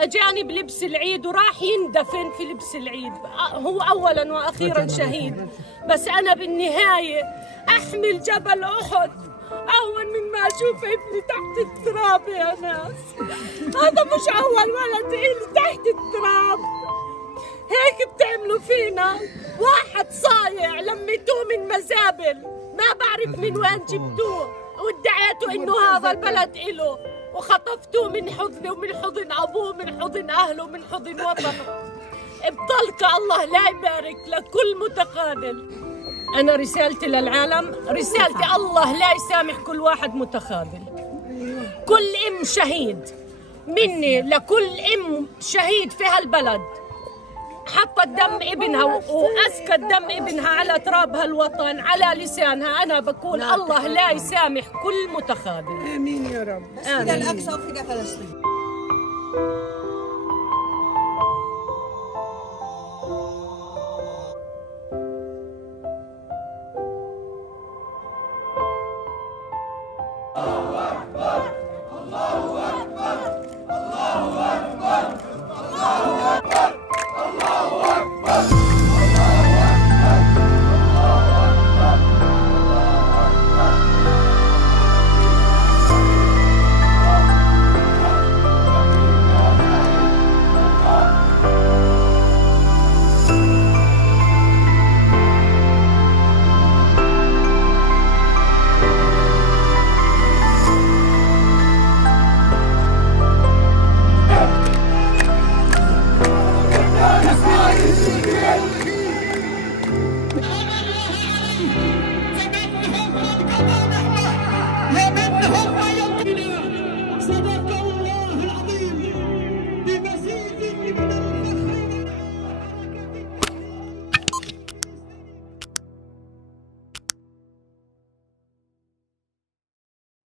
أجاني بلبس العيد وراح يندفن في لبس العيد. هو أولا وأخيرا شهيد، بس أنا بالنهاية أحمل جبل أحد أهون من ما أشوف ابني تحت التراب يا ناس. هذا مش أول ولد إلي تحت التراب، هيك بتعملوا فينا. واحد صايع لميتوه من مزابل ما بعرف من وين جبتوه، وادعيتوا إنه هذا البلد إله، وخطفتوه من حضني ومن حضن أبوه من حضن أهله من حضن وطنه. بطلك الله لا يبارك لكل متخاذل. أنا رسالتي للعالم، رسالتي الله لا يسامح كل واحد متخاذل. كل أم شهيد مني لكل أم شهيد في هالبلد حطت دم ابنها وأسكت دم ابنها على تراب هالوطن على لسانها. أنا بقول الله لا يسامح كل متخاذل. آمين يا رب. فدا الأقصى وفدا فلسطين. الله